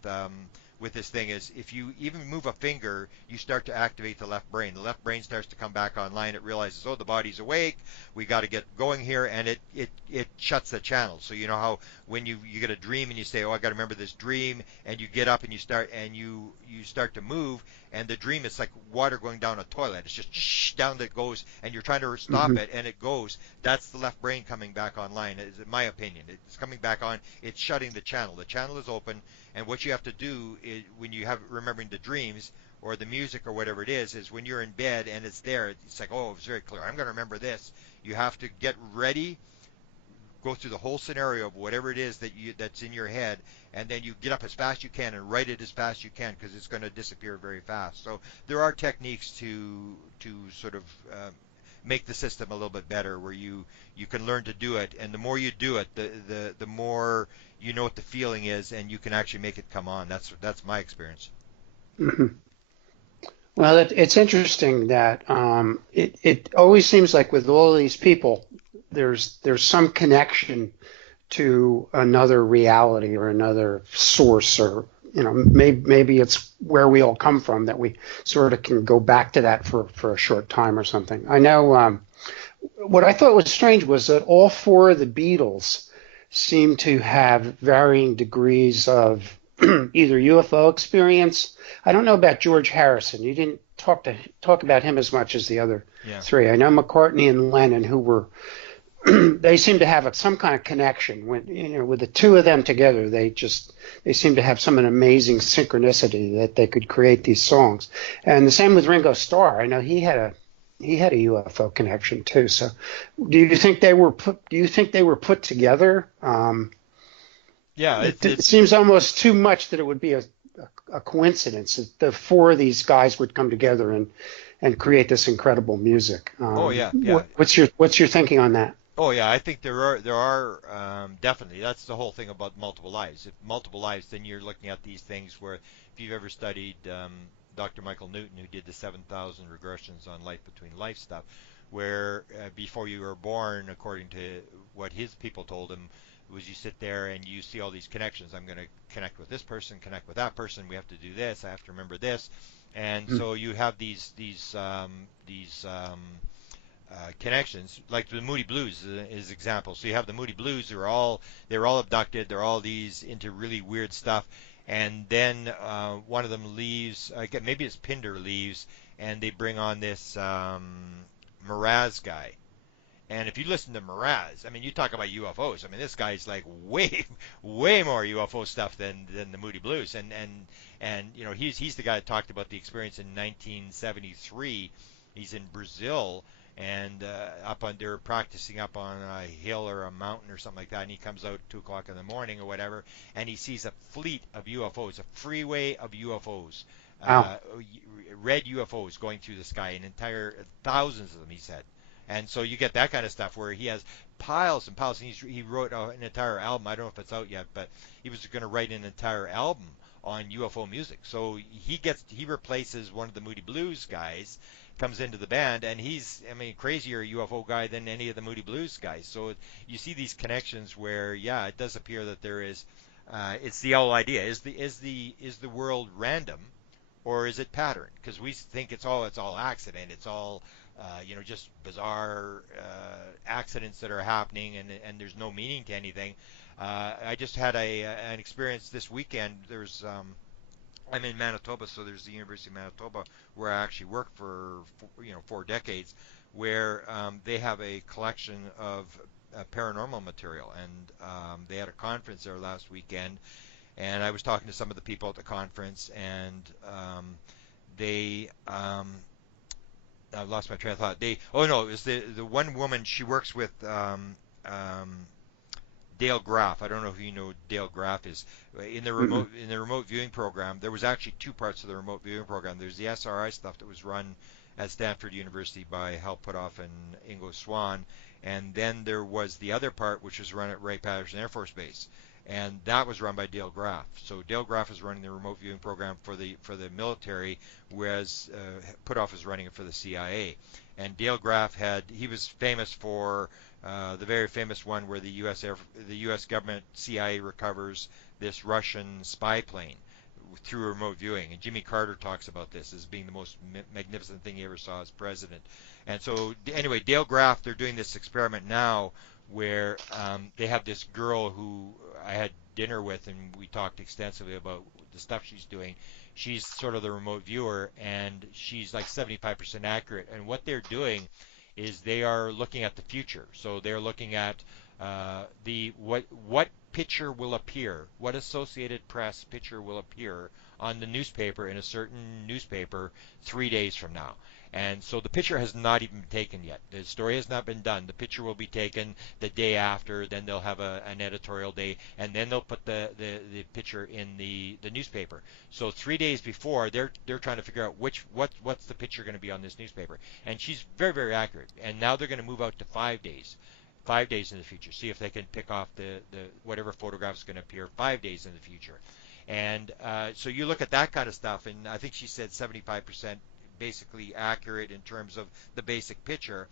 this thing, is if you even move a finger, you start to activate the left brain. The left brain starts to come back online. It realizes, oh, the body's awake. We got to get going here, and it shuts the channel. So you know how when you get a dream and you say, oh, I got to remember this dream, and you get up and you start to move, and the dream is like water going down a toilet. It's just down that goes, and you're trying to stop it, and it goes. That's the left brain coming back online, is in my opinion. It's coming back on. It's shutting the channel. The channel is open. And what you have to do is, when you have remembering the dreams or the music or whatever it is when you're in bed and it's there, it's like, oh, it's very clear. I'm going to remember this. You have to get ready, go through the whole scenario of whatever it is that's in your head, and then you get up as fast as you can and write it as fast as you can, because it's going to disappear very fast. So there are techniques to sort of make the system a little bit better, where you can learn to do it, and the more you do it, the more you know what the feeling is, and you can actually make it come on. That's my experience. Mm-hmm. Well, it's interesting that it always seems like with all of these people, there's some connection to another reality or another source, or maybe it's where we all come from, that we sort of can go back to that for a short time or something. I know what I thought was strange was that all 4 of the Beatles seem to have varying degrees of either UFO experience. I don't know about George Harrison. You didn't talk about him as much as the other 3. I know McCartney and Lennon, who were they seem to have some kind of connection. With the 2 of them together, they seem to have some amazing synchronicity that they could create these songs. And the same with Ringo Starr. I know he had a UFO connection too. So, do you think they were put together? Yeah, it seems almost too much that it would be a coincidence that the 4 of these guys would come together and create this incredible music. Yeah. What's your thinking on that? Oh yeah, I think there are definitely. That's the whole thing about multiple lives. If multiple lives, then you're looking at these things where, if you've ever studied Dr. Michael Newton, who did the 7,000 regressions on life between life stuff, where before you were born, according to what his people told him, was you sit there and you see all these connections. I'm going to connect with this person, connect with that person. We have to do this. I have to remember this, and so you have these connections, like the Moody Blues is example. So you have the Moody Blues, they're all abducted, they're all these into really weird stuff, and then one of them leaves, maybe it's Pinder leaves, and they bring on this Mraz guy. And if you listen to Mraz, I mean, you talk about UFOs. I mean, this guy's like way more UFO stuff than the Moody Blues. And he's the guy that talked about the experience in 1973. He's in Brazil, and they were practicing up on a hill or a mountain or something like that, and he comes out at 2 o'clock in the morning or whatever, and he sees a fleet of UFOs, a freeway of UFOs, red UFOs going through the sky, an entire thousands of them, he said. And so you get that kind of stuff where he has piles and piles, and he wrote an entire album. I don't know if it's out yet, but he was going to write an entire album on UFO music. So he replaces one of the Moody Blues guys, comes into the band, and he's, crazier UFO guy than any of the Moody Blues guys. So you see these connections where, yeah, it does appear that there is. It's the whole idea: is the world random, or is it pattern? Because we think it's all accident. It's all just bizarre accidents that are happening, and there's no meaning to anything. I just had an experience this weekend. I'm in Manitoba, so there's the University of Manitoba, where I actually worked for 4 decades, where they have a collection of paranormal material, and they had a conference there last weekend, and I was talking to some of the people at the conference, and they I lost my train of thought. It was the one woman. She works with Dale Graff. I don't know if you know who Dale Graff is. In the remote viewing program, there was actually two parts of the remote viewing program. There's the SRI stuff that was run at Stanford University by Hal Puthoff and Ingo Swann, and then there was the other part which was run at Wright-Patterson Air Force Base, and that was run by Dale Graff. So Dale Graff is running the remote viewing program for the military, whereas Puthoff is running it for the CIA. And Dale Graff he was famous for the very famous one where the U.S. government CIA recovers this Russian spy plane through remote viewing, and Jimmy Carter talks about this as being the most magnificent thing he ever saw as president. And so anyway, Dale Graff, they're doing this experiment now where they have this girl who I had dinner with, and we talked extensively about the stuff she's doing. She's sort of the remote viewer, and she's like 75% accurate. And what they're doing is they are looking at the future. So they're looking at what picture will appear, what Associated Press picture will appear on the newspaper in a certain newspaper 3 days from now. And so the picture has not even been taken yet. The story has not been done. The picture will be taken the day after. Then they'll have an editorial day, and then they'll put the picture in the newspaper. So 3 days before, they're trying to figure out what's the picture going to be on this newspaper. And she's very, very accurate. And now they're going to move out to 5 days. 5 days in the future. See if they can pick off the whatever photograph is going to appear 5 days in the future. And so you look at that kind of stuff, and I think she said 75% basically accurate in terms of the basic picture.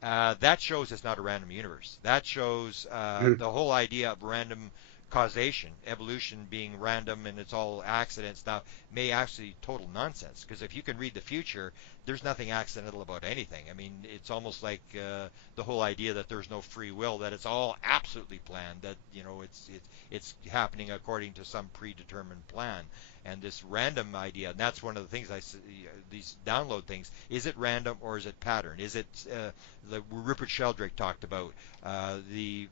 That shows it's not a random universe. That shows the whole idea of random causation, evolution being random and it's all accident stuff, may actually total nonsense. Because if you can read the future, there's nothing accidental about anything. I mean, it's almost like the whole idea that there's no free will, that it's all absolutely planned, that it's happening according to some predetermined plan. And this random idea, and that's one of the things these download things. Is it random or is it pattern? Is it Rupert Sheldrake talked about the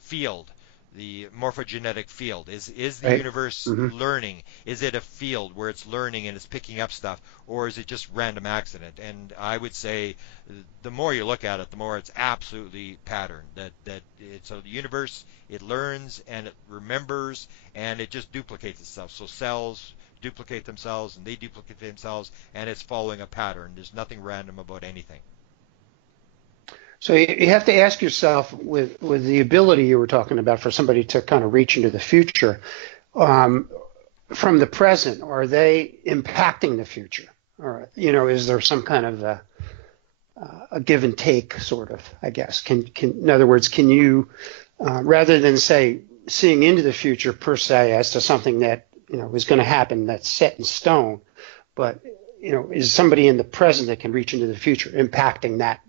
field, the morphogenetic field? Is the universe learning? Is it a field where it's learning and it's picking up stuff, or is it just random accident? And I would say the more you look at it, the more it's absolutely pattern. That it's a universe. It learns and it remembers and it just duplicates itself. So cells duplicate themselves and they duplicate themselves, and it's following a pattern. There's nothing random about anything. So you have to ask yourself, with the ability you were talking about for somebody to kind of reach into the future, from the present, are they impacting the future? Or is there some kind of a give and take, sort of? I guess. In other words, can you, rather than say seeing into the future per se as to something that is going to happen that's set in stone, but is somebody in the present that can reach into the future impacting that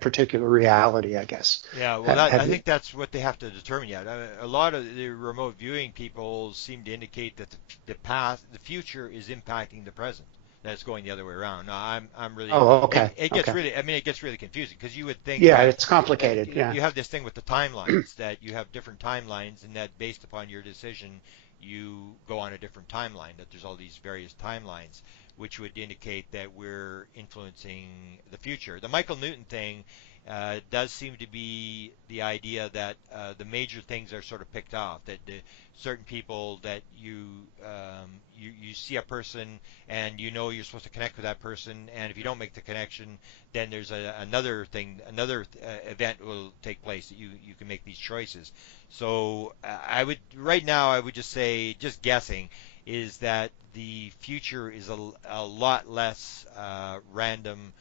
particular reality, I guess. Yeah, well, I think that's what they have to determine yet. A lot of the remote viewing people seem to indicate that the future is impacting the present. That it's going the other way around. No, I'm really. Oh, okay. It gets really. I mean, it gets really confusing because you would think. Yeah, it's complicated. Yeah. You have this thing with the timelines that you have different timelines, and that based upon your decision, you go on a different timeline. That there's all these various timelines, which would indicate that we're influencing the future. The Michael Newton thing does seem to be the idea that the major things are sort of picked off, that certain people that you see a person and you're supposed to connect with that person, and if you don't make the connection, then there's another event will take place that you can make these choices. So right now I would just say, just guessing, is that the future is a lot less random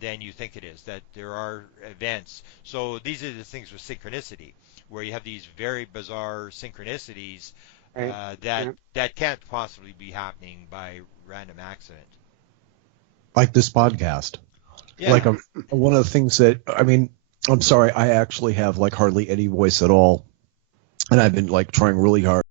than you think it is, that there are events. So these are the things with synchronicity, where you have these very bizarre synchronicities that can't possibly be happening by random accident. Like this podcast. Yeah. Like one of the things that, I mean, I'm sorry, I actually have like hardly any voice at all. And I've been like trying really hard